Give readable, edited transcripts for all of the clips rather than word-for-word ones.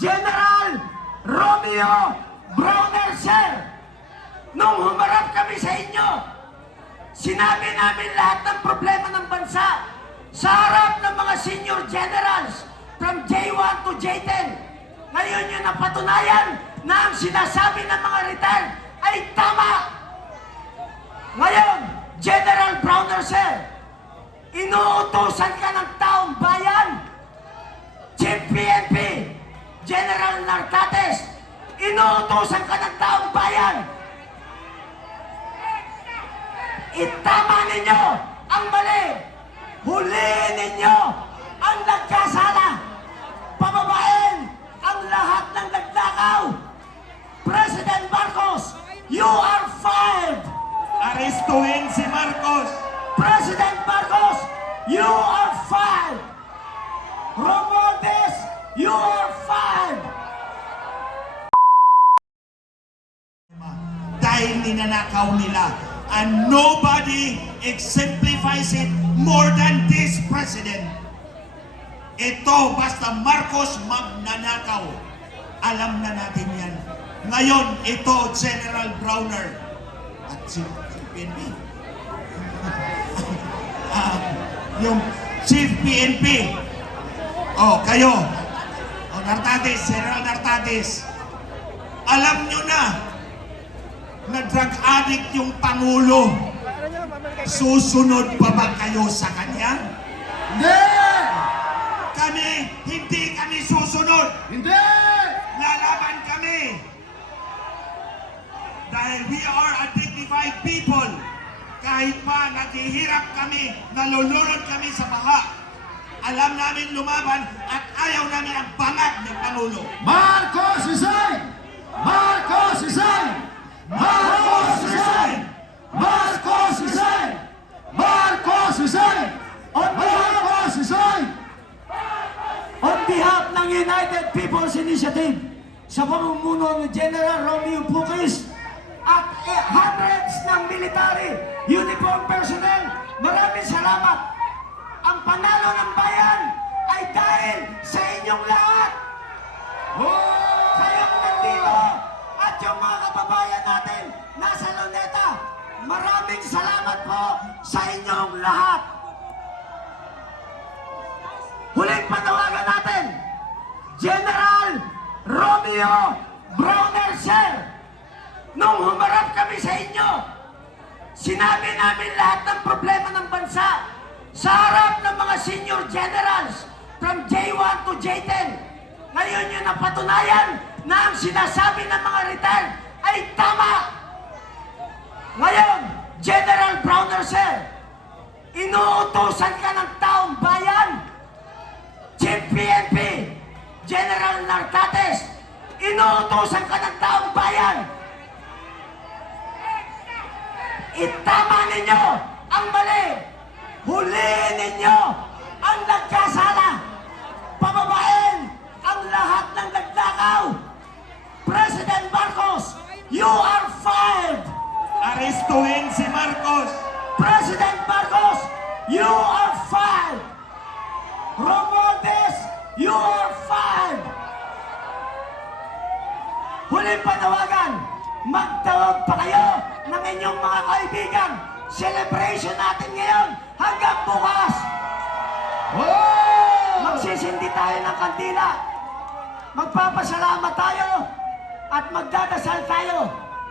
General Romeo Browner, sir, nung humarap kami sa inyo, sinabi namin lahat ng problema ng bansa sa harap ng mga senior generals from J1 to J10. Ngayon yun napatunayan na ang sinasabi ng mga retired ay tama. Ngayon, General Browner, sir, inuutosan ka ng taong bayan. Chief PNP, General Nartates, inuutosan ka ng taong bayan. Itama ninyo ang mali. Huliin ninyo ang nagkasala. Pababain ang lahat ng nagnakaw. President Marcos, you are fired. Arestuhin si Marcos. President Marcos, you are fired. Romualdez, you are fired. Dahil ninanakaw nila. And nobody exemplifies it more than this president. Ito, basta Marcos magnanakaw. Alam na natin yan. Ngayon, ito, General Browner. At si PNP. Yung Chief PNP. Kayo. Nartates, General Nartates. Alam nyo na drug addict yung Pangulo. Susunod pa ba kayo sa kanya? Hindi! Hindi kami susunod. Hindi! Lalaban kami. Dahil we are a dignified people. Kahit pa naghihirap kami, nalulunod kami sa baha, alam namin lumaban at ayaw namin ang bangag ng Pangulo. Marcos resign! Marcos resign! Marcos resign! Marcos resign! Marcos resign! Marcos resign! On behalf ng United People's Initiative, sa pamumuno ni General Romeo Puquis at hundreds ng military uniform personnel, maraming salamat. Ang panalo ng bayan ay dahil sa inyong lahat. Kayong nandito at yung mga kababayan natin nasa Luneta, maraming salamat po sa inyong lahat. Huling panawagan natin, General Romeo Browner, sir, nung humarap kami sa inyo, sinabi namin lahat ng problema ng bansa sa harap ng mga senior generals from J1 to J10. Ngayon yun napatunayan na ang sinasabi ng mga retired ay tama. Ngayon, General Browner, sir, inuutosan ka ng taong bayan. Chief PNP, General Nartates, inuutosan ka ng taong bayan. Itama ninyo ang mali. Huliin ninyo ang nagkasala. Pababain ang lahat ng nagnakaw. President Marcos, you are fired. Arestuhin si Marcos. President Marcos, you are fired. Romualdez, you are fired. Huling panawagan, magtawag pa kayo ng inyong mga kaibigan. Celebration natin ngayon hanggang bukas. Magsisindi tayo ng kandila. Magpapasalamat tayo at magdadasal tayo.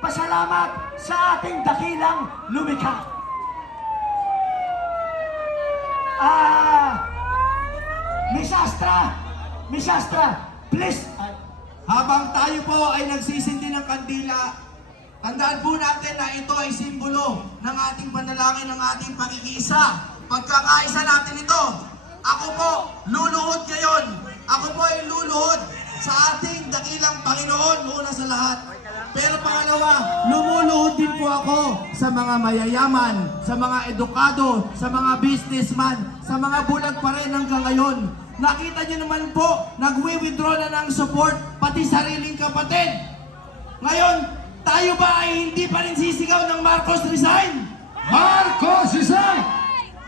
Pasalamat sa ating dakilang lumikha. Miss Astra, please. Habang tayo po ay nagsisindi ng kandila, tandaan po natin na ito ay simbolo ng ating panalangin, ng ating pakikisa. Pagkakaisa natin ito, ako po luluhod ngayon. Ako po ay luluhod sa ating dakilang Panginoon una sa lahat. Pero pangalawa, lumuluhod din po ako sa mga mayayaman, sa mga edukado, sa mga businessman, sa mga bulag pa rin hanggang ngayon. Nakita niyo naman po, nagwi-withdraw na ng support, pati sariling kapatid. Ngayon, tayo ba ay hindi pa rin sisigaw ng Marcos resign? Marcos resign!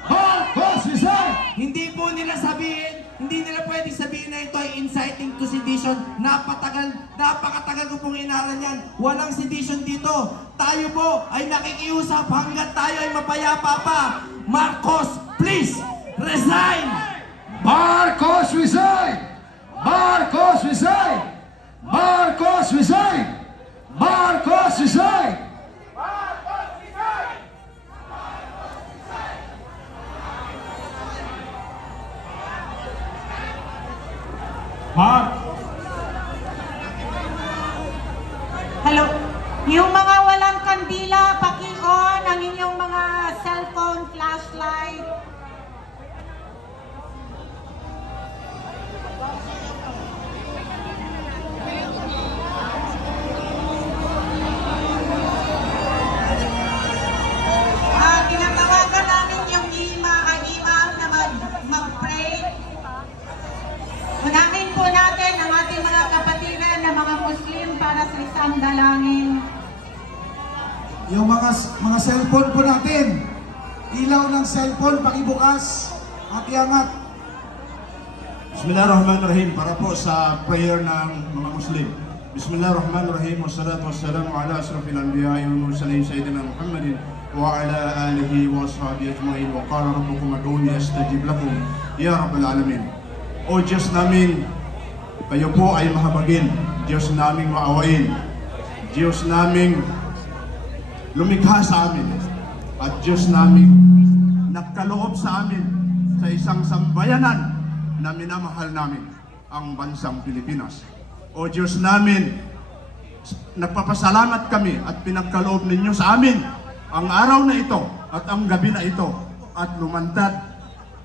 Marcos resign! Hindi po nila sabihin, Hindi nila pwedeng sabihin na ito ay inciting to sedition. Napakatagal ko pong inaral yan. Walang sedition dito. Tayo po ay nakikiusap hanggat tayo ay mapayapa pa. Marcos, please, resign! Marcos resign! Marcos resign! Marcos resign! Marcos resign! Hello. Yung mga walang kandila, paki-on ang inyong mga cellphone, flashlight. Tinatawagan namin yung imam na mag-pray. Unahin po natin ang ating mga kapatiran na mga Muslim para sa isang dalangin. Yung mga cellphone po natin, ilaw ng cellphone, pakibukas at iangat. Bismillahirrahmanirrahim. Para po sa prayer ng mga Muslim. Bismillahirrahmanirrahim. Wassalatu wassalamu ala asrafil anbiya'i wal mursalin sayyidina Muhammadin wa ala alihi wa ashabihi ajma'in. Wa qala rabbukum ud'uni astajib lakum ya rabbal alamin. O Diyos namin, kayo po ay mahabagin. Diyos naming maawain. Diyos naming lumikha sa amin. At Diyos naming nagkaloob sa amin sa isang sambayanan na minamahal namin, ang bansang Pilipinas. O Diyos namin, nagpapasalamat kami at pinagkaloob ninyo sa amin ang araw na ito at ang gabi na ito at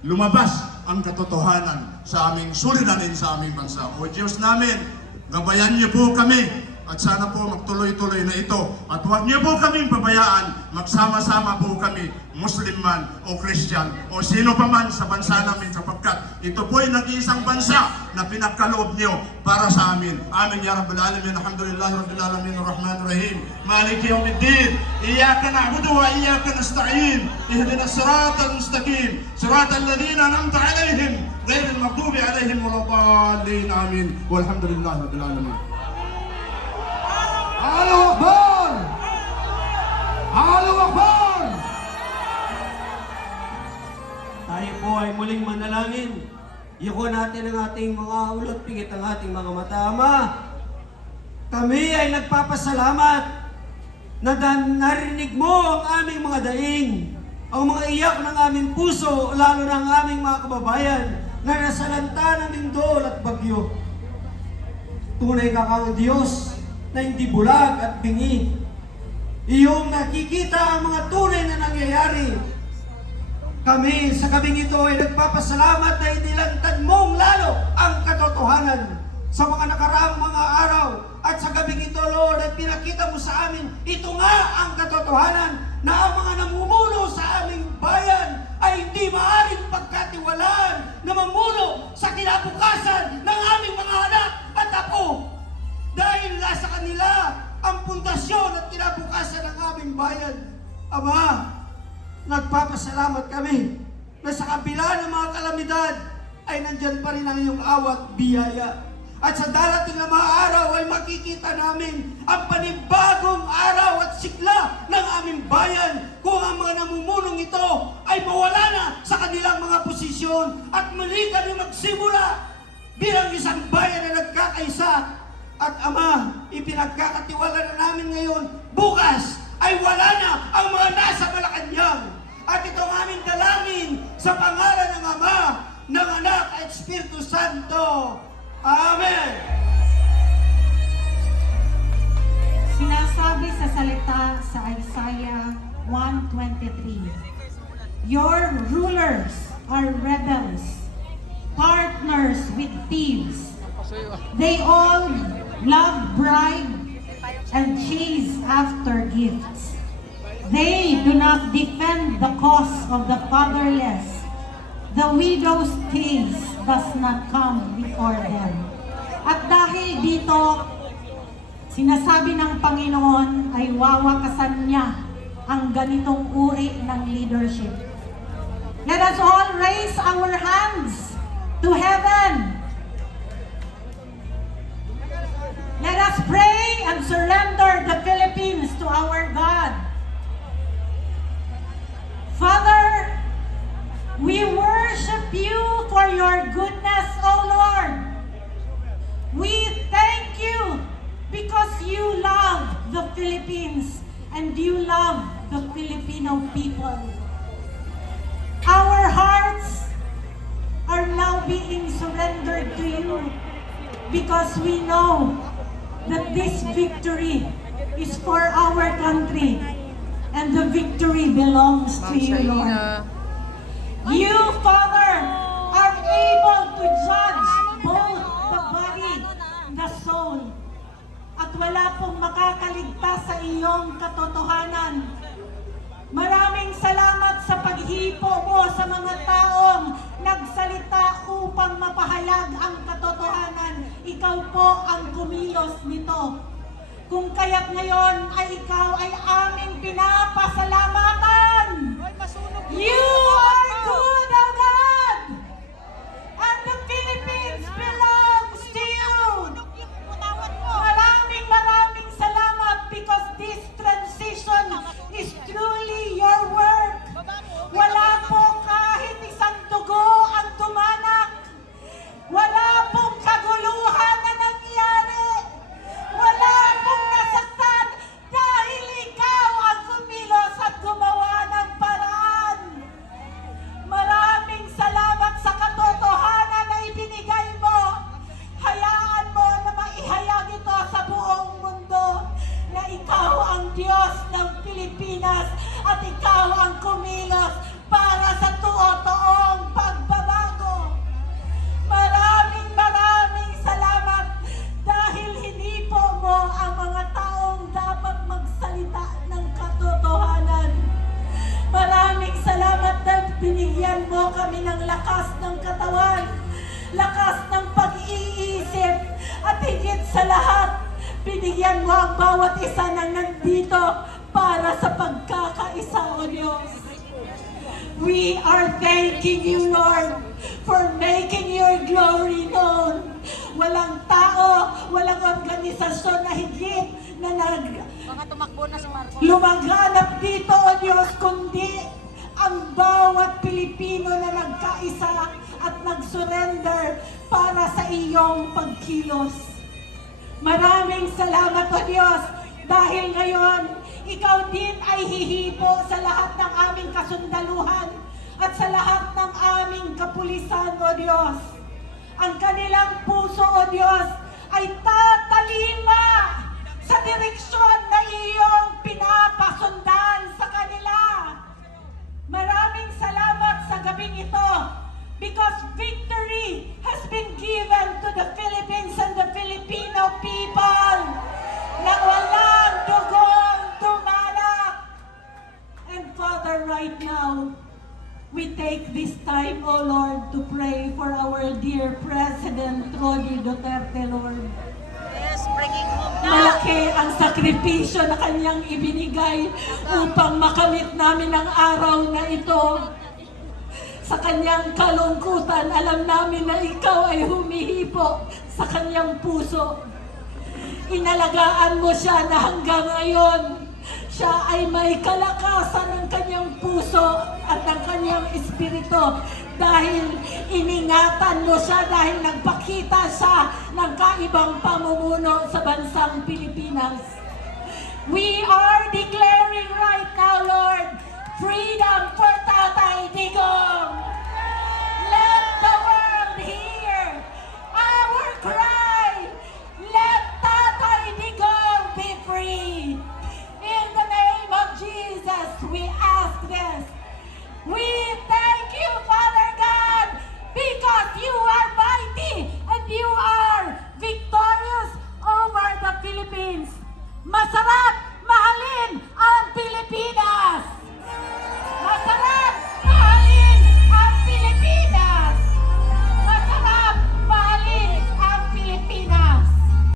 lumabas ang katotohanan sa aming suliranin sa aming bansa. O Diyos namin, gabayan niyo po kami at sana po magtuloy-tuloy na ito. At huwag niyo po kaming pabayaan, magsama-sama po kami, Muslim man o Christian o sino pa man sa bansa namin sapagkat ito po ay nag-iisang bansa na pinagkaloob niyo para sa amin. Amin ya Rabbal Alamin. Alhamdulillahi Rabbil Alamin. Ar-Rahman Ar-Rahim. Maliki Yawmiddin. Iyyaka na'budu wa iyyaka nasta'in. Ihdinas siratal mustaqim. Siratal ladzina an'amta 'alaihim ghairil maghdubi 'alaihim waladdallin. Amin. Walhamdulillahi Rabbil Alamin. Allahu Akbar! Allahu Akbar! Tayo po ay muling manalangin. Iyoko natin ang ating mga ulot, pigit ang ating mga mata. Ama, kami ay nagpapasalamat na narinig mo ang aming mga daing, ang mga iyak ng aming puso, lalo na ang aming mga kababayan na nasalanta ng lindol at bagyo. Tunay ka kang Diyos na hindi bulag at bingi. Iyong nakikita ang mga tunay na nangyayari. Kami sa gabing ito ay nagpapasalamat na inilantad mong lalo ang katotohanan sa mga nakaraang mga araw. At sa gabing ito, Lord, ay pinakita mo sa amin, ito nga ang katotohanan na ang mga namumuno sa aming bayan ay hindi maaaring pagkatiwalaan na mamuno sa kinabukasan ng aming mga anak at apo. Dahil nasa kanila ang pundasyon at kinabukasan ng aming bayan. Ama, nagpapasalamat kami na sa kabila ng mga kalamidad ay nandyan pa rin ang iyong awat biyaya. At sa darating na mga araw ay makikita namin ang panibagong araw at sigla ng aming bayan kung ang mga namumunong ito ay mawala na sa kanilang mga posisyon at muli kami magsimula bilang isang bayan na nagkakaisa. At Ama, ipinagkakatiwala na namin ngayon, bukas ay wala na ang mga nasa Malacanang. At itong aming dalangin sa pangalan ng Ama, ng Anak at Espiritu Santo. Amen! Sinasabi sa salita sa Isaiah 1:23, your rulers are rebels, partners with thieves. They all love bribe and chase after gifts. They do not defend the cause of the fatherless. The widow's case does not come before them. At dahil dito, sinasabi ng Panginoon ay wawakasan niya ang ganitong uri ng leadership. Let us all raise our hands to heaven. Let us pray and surrender the Philippines to our God. Father, we worship you for your goodness, O Lord. We thank you because you love the Philippines and you love the Filipino people. Our hearts are now being surrendered to you because we know that this victory is for our country and the victory belongs to you, Lord. You, Father, are able to judge both the body and the soul. At wala pong makakaligtas sa iyong katotohanan. Maraming salamat sa paghipo mo sa mga taong nagsalita upang mapahayag ang katotohanan. Ikaw po ang kumilos nito. Kung kaya't ngayon ay ikaw ay aming pinapasalamatan. You are good, O God! And the Philippines belongs to you! Maraming salamat because this transition is truly your work. Wala po kahit isang dugo ang tumanak. Wala pong kaguluhan na nangyari. Wala pong nasaktan dahil ikaw ang kumilos at gumawa ng paraan. Maraming salamat sa katotohanan na ibinigay mo. Hayaan mo na maihayag ito sa buong mundo na ikaw ang Diyos ng Pilipinas at ikaw ang kumilos para sa tuo-toong pagbabago. Maraming salamat dahil hinipo mo ang mga taong dapat magsalita ng katotohanan. Maraming salamat dahil binigyan mo kami ng lakas ng katawan, lakas ng pag-iisip, at higit sa lahat, binigyan mo ang bawat isa na nandito para sa pagkakaisa, O Diyos. We are thanking you, Lord, for making your glory known. Walang tao, walang organisasyon na higit na lumaganap dito, O Diyos, kundi ang bawat Pilipino na nagkaisa at nag-surrender para sa iyong pagkilos. Maraming salamat, O Diyos, dahil ngayon, ikaw din ay hihipo sa lahat ng aming kasundaluhan at sa lahat ng aming kapulisan, O Diyos. Ang kanilang puso, O Diyos, ay tatalima sa direksyon na iyong pinapasundan sa kanila. Maraming salamat sa gabing ito because victory has been given to the Philippines and the Filipino people na walang dugong tumalak. And Father, right now, we take this time, O Lord, to pray for our dear President Rodrigo Duterte, Lord. Yes, bringing home now. Malaki ang sakripisyo na kanyang ibinigay upang makamit namin ang araw na ito. Sa kanyang kalungkutan, alam namin na ikaw ay humihipo sa kanyang puso. Inalagaan mo siya na hanggang ngayon, siya ay may kalakasan ng kanyang puso at ng kanyang espiritu dahil iningatan mo siya dahil nagpakita siya ng kaibang pamumuno sa bansang Pilipinas. We are declaring right now, Lord, freedom for Tatay Digong!